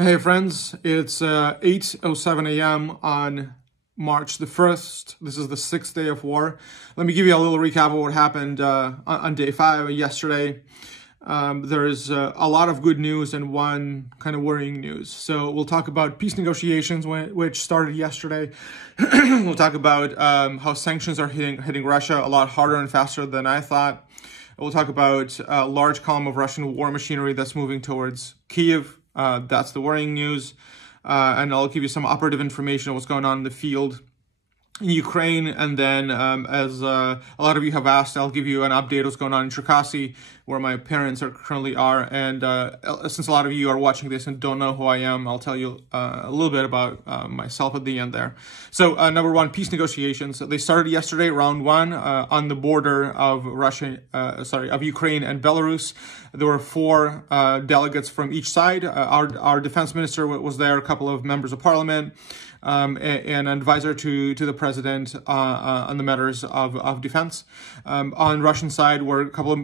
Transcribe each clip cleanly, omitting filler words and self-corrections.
Hey friends, it's 8:07 a.m. on March the 1st. This is the 6th day of war. Let me give you a little recap of what happened on day 5 yesterday. There is a lot of good news and one kind of worrying news. So we'll talk about peace negotiations, which started yesterday. We'll talk about how sanctions are hitting Russia a lot harder and faster than I thought. We'll talk about a large column of Russian war machinery that's moving towards Kyiv. That's the worrying news. And I'll give you some operative information on what's going on in the field in Ukraine. And then, as a lot of you have asked, I'll give you an update of what's going on in Cherkasy, where my parents currently are. And since a lot of you are watching this and don't know who I am, I'll tell you a little bit about myself at the end there. So, number one, peace negotiations. They started yesterday, round one, on the border of of Ukraine and Belarus. There were 4 delegates from each side. Our defense minister was there, a couple of members of parliament, and an advisor to the president on the matters of defense. On Russian side were a couple of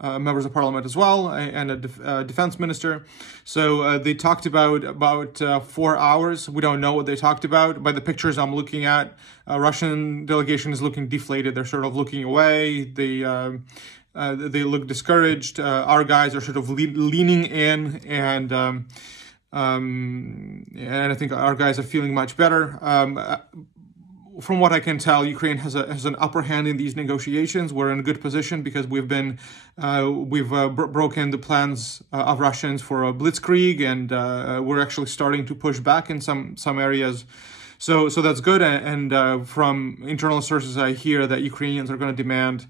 members of parliament as well, and a defense minister. So they talked about 4 hours. We don't know what they talked about. By the pictures I'm looking at, Russian delegation is looking deflated. They're sort of looking away. They look discouraged. Our guys are sort of leaning in, and I think our guys are feeling much better. From what I can tell, Ukraine has an upper hand in these negotiations. We're in a good position because we've broken the plans of Russians for a blitzkrieg, and we're actually starting to push back in some areas. So that's good. And from internal sources, I hear that Ukrainians are going to demand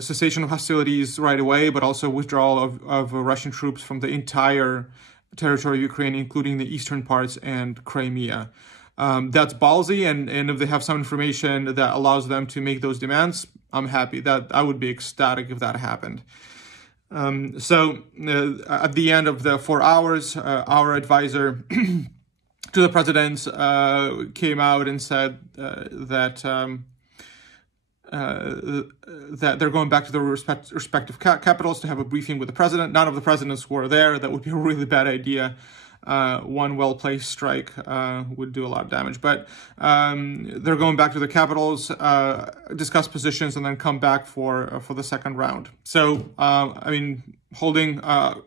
cessation of hostilities right away, but also withdrawal of Russian troops from the entire territory of Ukraine, including the eastern parts and Crimea. That's ballsy, and if they have some information that allows them to make those demands, I'm happy. That I would be ecstatic if that happened. So at the end of the 4 hours, our advisor to the president came out and said that they're going back to their respective capitals to have a briefing with the president. None of the presidents were there. That would be a really bad idea. One well-placed strike would do a lot of damage. But they're going back to the capitals, discuss positions, and then come back for the second round. So, I mean,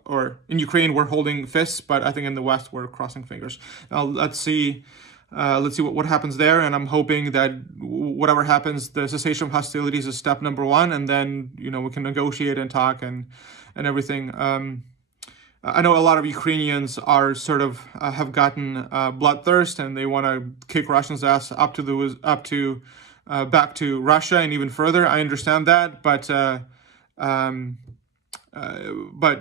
or in Ukraine, we're holding fists, but I think in the West, we're crossing fingers. Now, let's see what happens there, and I'm hoping that whatever happens, the cessation of hostilities is step number 1, and then we can negotiate and talk and everything. I know a lot of Ukrainians are sort of have gotten bloodthirst, and they want to kick Russians' ass back to Russia and even further. I understand that, but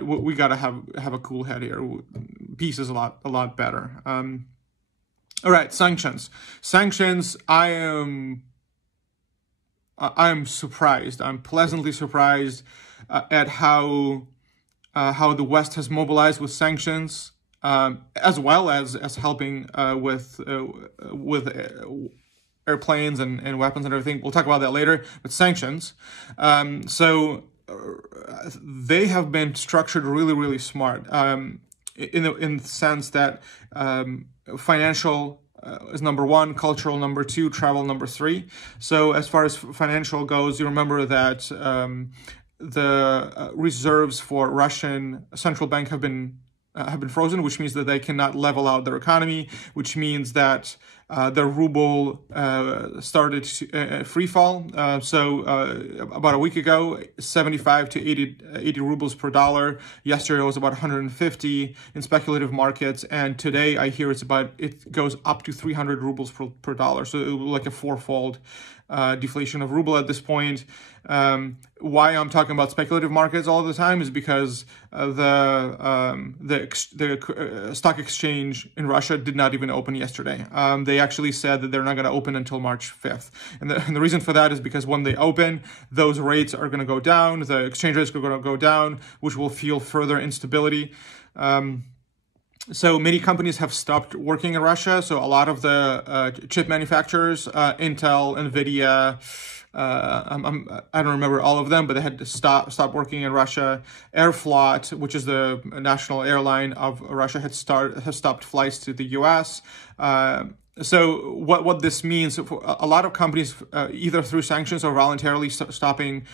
we gotta have a cool head here. Peace is a lot better. All right, sanctions. Sanctions, I am surprised. I'm pleasantly surprised at how the West has mobilized with sanctions, as well as helping with airplanes and weapons and everything. We'll talk about that later. But sanctions, so they have been structured really, really smart. In the sense that financial is number 1, cultural number 2, travel number 3. So as far as financial goes, you remember that the reserves for Russian central bank have been frozen, which means that they cannot level out their economy, which means that the ruble started free fall. So about a week ago, 75 to 80 rubles per dollar. Yesterday it was about 150 in speculative markets, and today I hear it goes up to 300 rubles per dollar. So it was like a 4-fold deflation of ruble at this point. Why I'm talking about speculative markets all the time is because the stock exchange in Russia did not even open yesterday. They actually said that they're not going to open until March 5th. And the reason for that is because when they open, those rates are going to go down, the exchange rates are going to go down, which will fuel further instability. So many companies have stopped working in Russia. So a lot of the chip manufacturers, Intel, NVIDIA, I don't remember all of them, but they had to stop working in Russia. Aeroflot, which is the national airline of Russia, has stopped flights to the U.S. So what this means, a lot of companies, either through sanctions or voluntarily stopping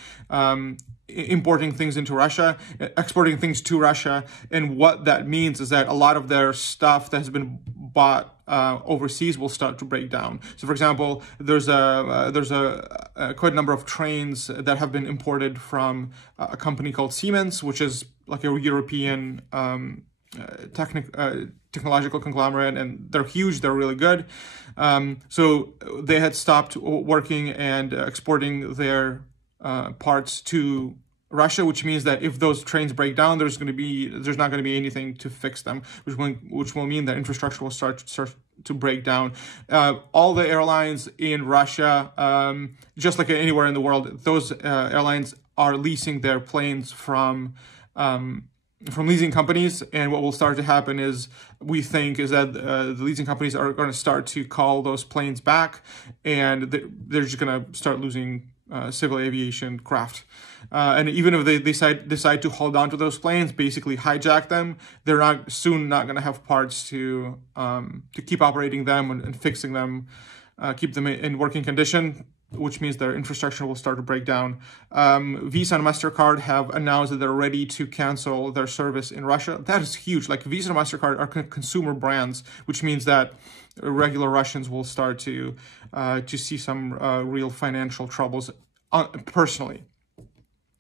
importing things into Russia, exporting things to Russia. And what that means is that a lot of their stuff that has been bought overseas will start to break down. So, for example, there's quite a number of trains that have been imported from a company called Siemens, which is like a European technological conglomerate, and they're huge, they're really good. So they had stopped working and exporting their parts to Russia, which means that if those trains break down, there's not going to be anything to fix them, which will mean that infrastructure will start to break down. All the airlines in Russia, just like anywhere in the world, those airlines are leasing their planes from leasing companies, and what will start to happen is, we think, is that the leasing companies are going to start to call those planes back, and they're just going to start losing civil aviation craft. And even if they decide to hold on to those planes, basically hijack them, they're not going to have parts to keep operating them and fixing them, keep them in working condition, which means their infrastructure will start to break down. Visa and MasterCard have announced that they're ready to cancel their service in Russia. That is huge. Like, Visa and MasterCard are consumer brands, which means that regular Russians will start to see some real financial troubles personally.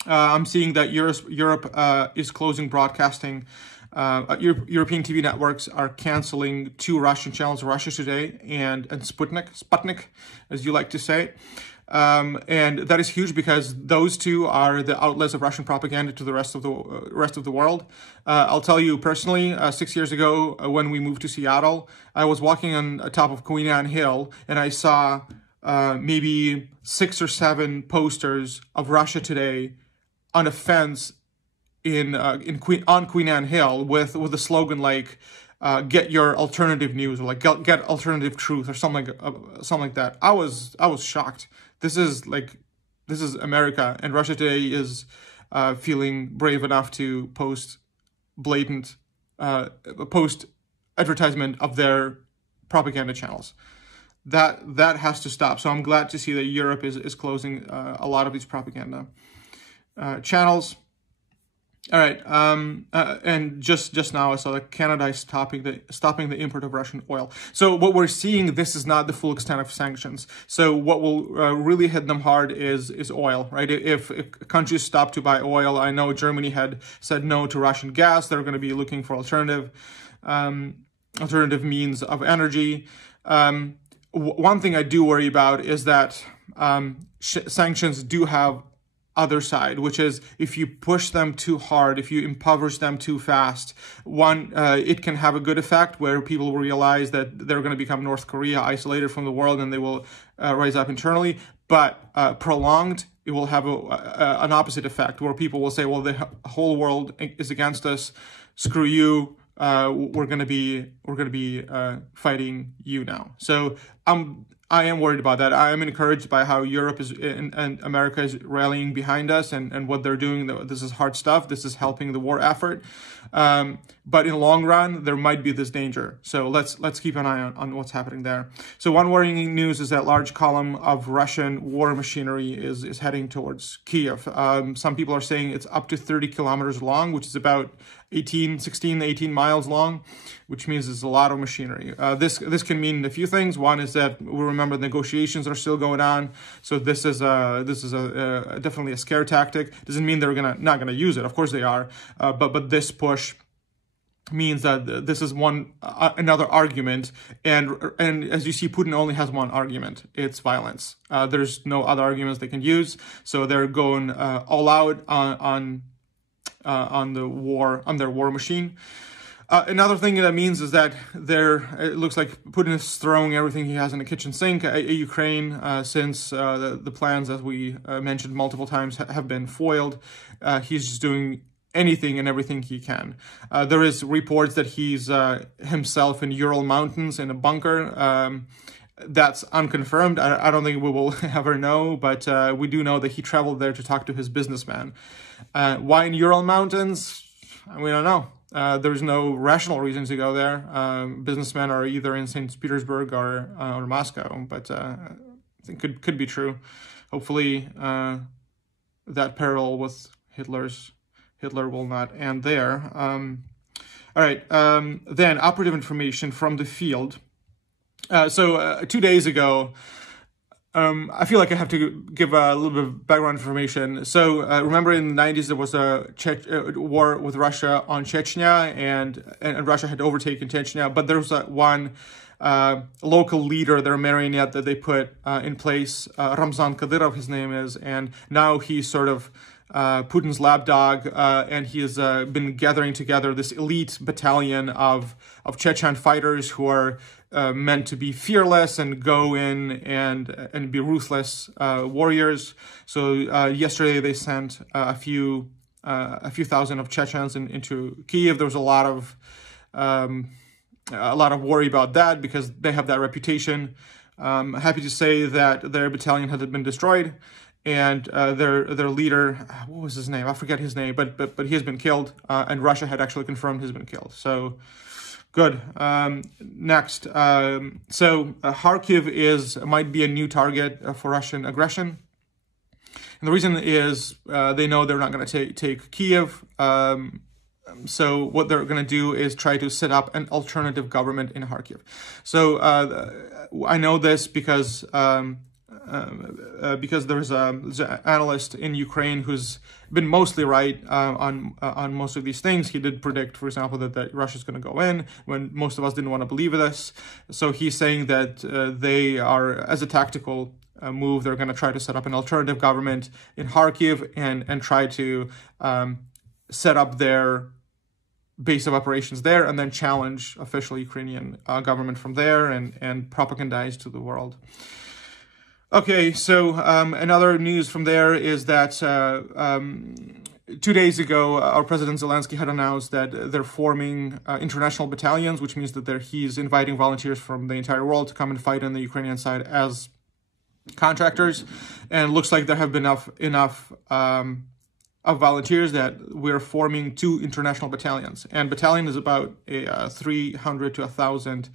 I'm seeing that Europe is closing broadcasting. European TV networks are canceling 2 Russian channels, Russia Today and Sputnik, as you like to say. And that is huge because those 2 are the outlets of Russian propaganda to the rest of the world. I'll tell you personally, 6 years ago, when we moved to Seattle, I was walking on top of Queen Anne Hill, and I saw maybe 6 or 7 posters of Russia Today on a fence on Queen Anne Hill with a slogan like "Get your alternative news," or like "Get alternative truth," or something like that. I was shocked. This is America, and Russia Today is feeling brave enough to post advertisement of their propaganda channels. That has to stop. So I'm glad to see that Europe is closing a lot of these propaganda channels. All right, and just now I saw that Canada is stopping the import of Russian oil. So what we're seeing, this is not the full extent of sanctions. So what will really hit them hard is oil, right? If countries stop to buy oil, I know Germany had said no to Russian gas. They're going to be looking for alternative means of energy. One thing I do worry about is that sanctions do have other side, which is if you push them too hard, if you impoverish them too fast, it can have a good effect where people will realize that they're going to become North Korea, isolated from the world, and they will rise up internally. But prolonged, it will have an opposite effect where people will say, well, the whole world is against us, screw you, we're going to be fighting you now. So I am worried about that. I am encouraged by how Europe and America is rallying behind us and what they're doing. This is hard stuff. This is helping the war effort. But in the long run, there might be this danger. So let's keep an eye on what's happening there. So one worrying news is that large column of Russian war machinery is heading towards Kyiv. Some people are saying it's up to 30 kilometers long, which is about 16 to 18 miles long, which means it's a lot of machinery. This can mean a few things. One is that we remember negotiations are still going on, so this is definitely a scare tactic. Doesn't mean they're not gonna use it. Of course they are, but this push means that this is another argument, and as you see, Putin only has one argument. It's violence. There's no other arguments they can use, so they're going all out on their war machine. Another thing that means is that it looks like Putin is throwing everything he has in the kitchen sink at Ukraine since the plans, as we mentioned multiple times, have been foiled. He's just doing anything and everything he can. There is reports that he's himself in Ural Mountains in a bunker. That's unconfirmed. I don't think we will ever know, but we do know that he traveled there to talk to his businessman. Why in Ural Mountains? We don't know. There's no rational reason to go there. Businessmen are either in St. Petersburg or Moscow, but I think could be true. Hopefully, that parallel with Hitler will not end there. All right. Then operative information from the field. So 2 days ago, I feel like I have to give a little bit of background information. So remember in the 90s, there was a war with Russia on Chechnya, and Russia had overtaken Chechnya. But there was one local leader, their marionette that they put in place, Ramzan Kadyrov, his name is, and now he's sort of Putin's lapdog, and he has been gathering together this elite battalion of Chechen fighters who are meant to be fearless and go in and be ruthless warriors. So yesterday they sent a few thousand of Chechens into Kyiv. There was a lot of worry about that because they have that reputation. Happy to say that their battalion had been destroyed, and their leader, what was his name? I forget his name, but he has been killed, and Russia had actually confirmed he's been killed. So good. Next, so Kharkiv might be a new target for Russian aggression, and the reason is they know they're not going to take Kyiv. So what they're going to do is try to set up an alternative government in Kharkiv. So I know this because there's an analyst in Ukraine who's been mostly right on most of these things. He did predict, for example, that Russia's going to go in when most of us didn't want to believe this. So he's saying that they are, as a tactical move, they're going to try to set up an alternative government in Kharkiv and try to set up their base of operations there and then challenge official Ukrainian government from there and propagandize to the world. Okay, so another news from there is that 2 days ago, our President Zelensky had announced that they're forming international battalions, which means that he's inviting volunteers from the entire world to come and fight on the Ukrainian side as contractors. And it looks like there have been enough of volunteers that we're forming 2 international battalions. And battalion is about 300 to 1,000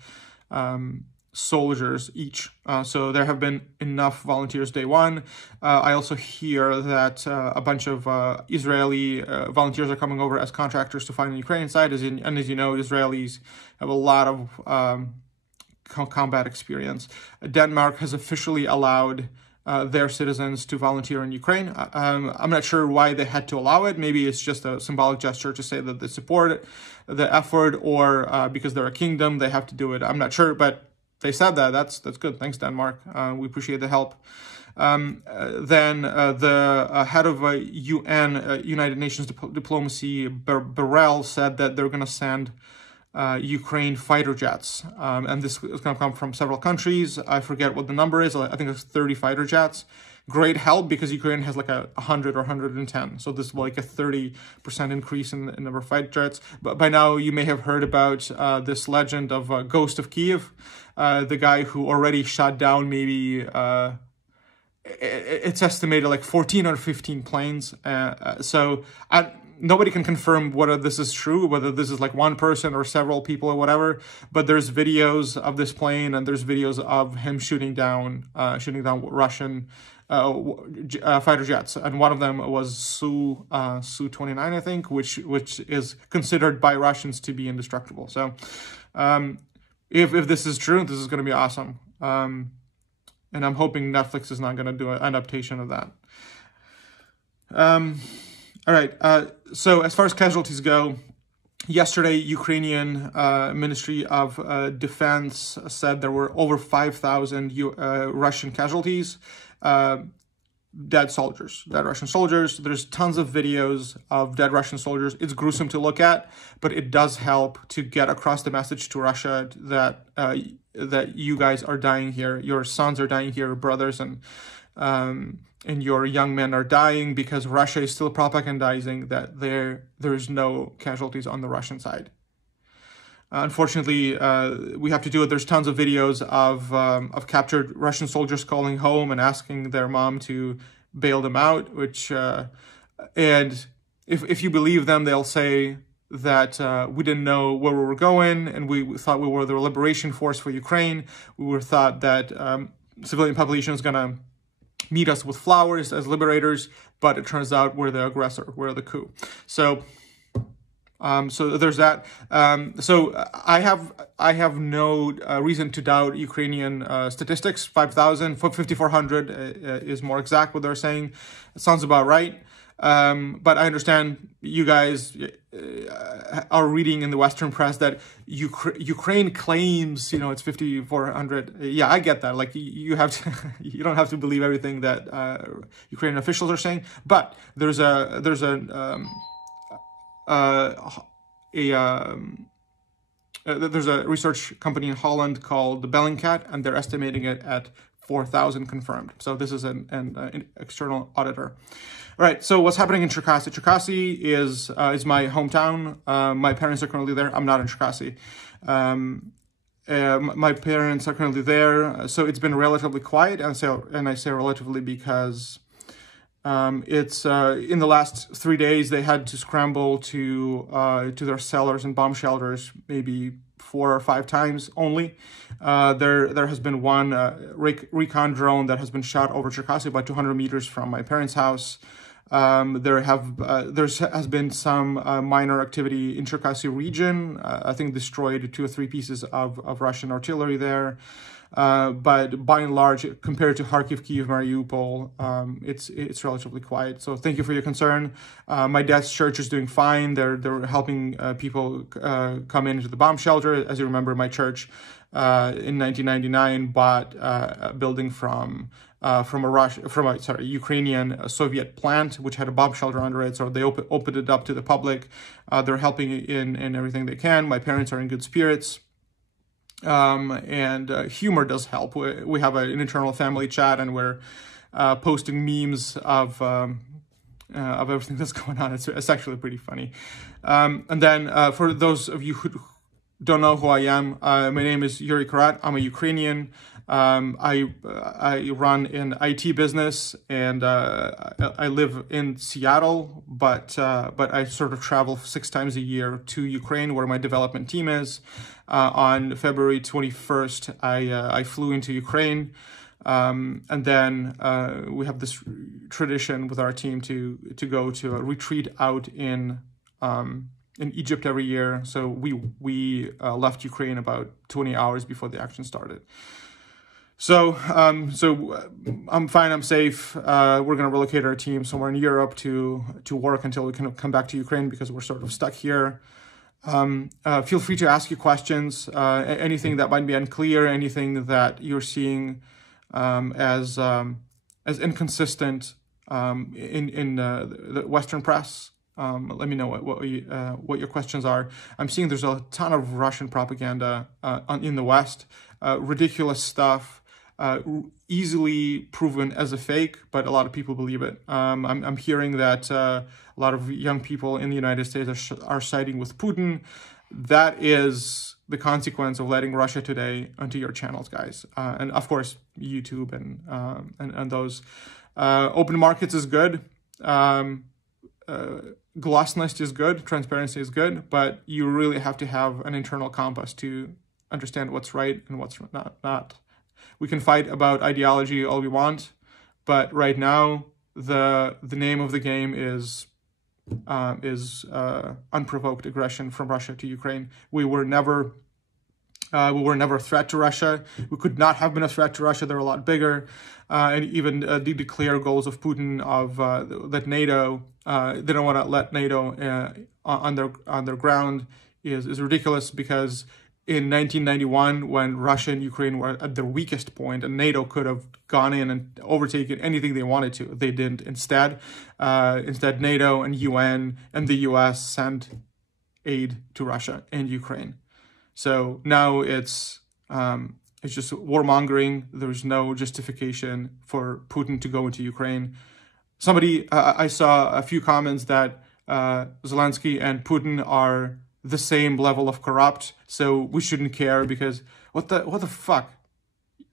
soldiers each. So there have been enough volunteers day one. I also hear that a bunch of Israeli volunteers are coming over as contractors to fight on the Ukrainian side. And as you know, Israelis have a lot of combat experience. Denmark has officially allowed their citizens to volunteer in Ukraine. I'm not sure why they had to allow it. Maybe it's just a symbolic gesture to say that they support the effort, or because they're a kingdom, they have to do it. I'm not sure, but they said that. That's good. Thanks, Denmark. We appreciate the help. Then the head of United Nations diplomacy, Burrell, said that they're going to send Ukraine fighter jets. And this is going to come from several countries. I forget what the number is. I think it's 30 fighter jets. Great help because Ukraine has like 100 or 110. So this is like a 30% increase in the number of fighter jets. But by now you may have heard about this legend of Ghost of Kyiv, the guy who already shot down maybe, it's estimated like 14 or 15 planes. Nobody can confirm whether this is true, whether this is like one person or several people or whatever, but there's videos of this plane and there's videos of him shooting down Russian fighter jets, and one of them was Su-29, I think, which is considered by Russians to be indestructible. So if this is true, this is going to be awesome, and I'm hoping Netflix is not going to do an adaptation of that. All right, so as far as casualties go, yesterday, Ukrainian Ministry of Defense said there were over 5,000 Russian casualties, dead Russian soldiers. There's tons of videos of dead Russian soldiers. It's gruesome to look at, but it does help to get across the message to Russia that you guys are dying here, your sons are dying here, brothers, and and your young men are dying because Russia is still propagandizing that there's no casualties on the Russian side. Unfortunately, we have to do it. There's tons of videos of captured Russian soldiers calling home and asking their mom to bail them out, which, and if you believe them, they'll say that we didn't know where we were going, and we thought we were the liberation force for Ukraine. We were thought that civilian population is going to meet us with flowers as liberators, but it turns out we're the aggressor, we're the coup. So there's that. So I have no reason to doubt Ukrainian statistics. 5,000, 5,400 is more exact what they're saying. It sounds about right. But I understand you guys are reading in the Western press that Ukraine claims, it's 5,400. Yeah, I get that. Like you have to, you don't have to believe everything that Ukrainian officials are saying. But there's a research company in Holland called the Bellingcat, and they're estimating it at 4,000 confirmed. So this is an external auditor. All right, so what's happening in Cherkasy? Cherkasy is my hometown. My parents are currently there. I'm not in Cherkasy. My parents are currently there, so it's been relatively quiet, and I say relatively because it's in the last 3 days they had to scramble to their cellars and bomb shelters maybe 4 or 5 times only. There has been one recon drone that has been shot over Cherkasy about 200 meters from my parents' house. There has been some minor activity in Cherkasy region. I think destroyed 2 or 3 pieces of Russian artillery there. But by and large, compared to Kharkiv, Kyiv, Mariupol, it's relatively quiet. So thank you for your concern. My dad's church is doing fine. They're helping people come into the bomb shelter. As you remember, my church in 1999 bought a building from a Ukrainian Soviet plant, which had a bomb shelter under it. So they opened it up to the public. They're helping in everything they can. My parents are in good spirits. And humor does help. We have an internal family chat, and we're posting memes of everything that's going on. It's actually pretty funny. And then for those of you who don't know who I am, my name is Yuri Karat. I'm a Ukrainian. I run an IT business, and I live in Seattle, but I sort of travel 6 times a year to Ukraine, where my development team is. On February 21st, I flew into Ukraine, and then we have this tradition with our team to go to a retreat out in Egypt every year. So we left Ukraine about 20 hours before the action started. So I'm fine, I'm safe. We're going to relocate our team somewhere in Europe to work until we can come back to Ukraine, because we're sort of stuck here. Feel free to ask your questions, anything that might be unclear, anything that you're seeing as inconsistent in the Western press. Let me know what your questions are. I'm seeing there's a ton of Russian propaganda in the West, ridiculous stuff. Easily proven as a fake, but a lot of people believe it. I'm hearing that a lot of young people in the United States are siding with Putin. That is the consequence of letting Russia Today onto your channels, guys. And of course, YouTube and those. Open markets is good. Glossiness is good. Transparency is good. But you really have to have an internal compass to understand what's right and what's not. We can fight about ideology all we want, but right now the name of the game is unprovoked aggression from Russia to Ukraine. We were never a threat to Russia. We could not have been a threat to Russia. They're a lot bigger, and even the declared goals of Putin of that NATO they don't want to let NATO on their ground is ridiculous, because in 1991, when Russia and Ukraine were at their weakest point, and NATO could have gone in and overtaken anything they wanted to, they didn't. Instead, NATO and UN and the US sent aid to Russia and Ukraine. So now it's It's just warmongering. There's no justification for Putin to go into Ukraine. I saw a few comments that Zelensky and Putin are the same level of corrupt, so we shouldn't care because what the fuck?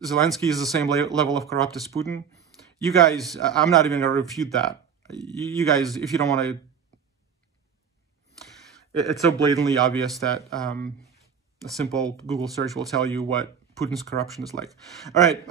Zelensky is the same level of corrupt as Putin. You guys, I'm not even gonna refute that. You guys, if you don't want to, it's so blatantly obvious that a simple Google search will tell you what Putin's corruption is like. All right.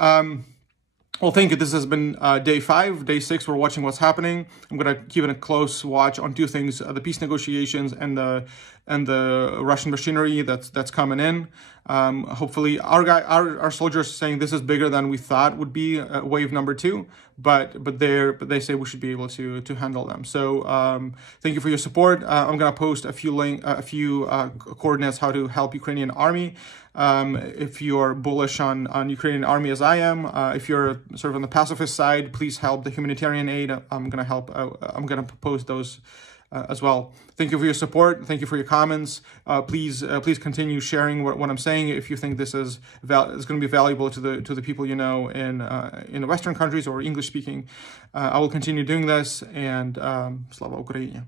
Well, thank you. This has been day 5. Day 6, we're watching what's happening. I'm going to keep a close watch on 2 things: the peace negotiations and the Russian machinery that's coming in. Hopefully, our soldiers are saying this is bigger than we thought would be wave number 2, but they say we should be able to handle them. So thank you for your support. I'm going to post a few coordinates how to help Ukrainian army. If you're bullish on Ukrainian army as I am, if you're sort of on the pacifist side, please help the humanitarian aid. I'm going to post those as well. Thank you for your support. Thank you for your comments. Please continue sharing what I'm saying. If you think this is going to be valuable to the people you know in the Western countries or English speaking, I will continue doing this. And Slava Ukraini.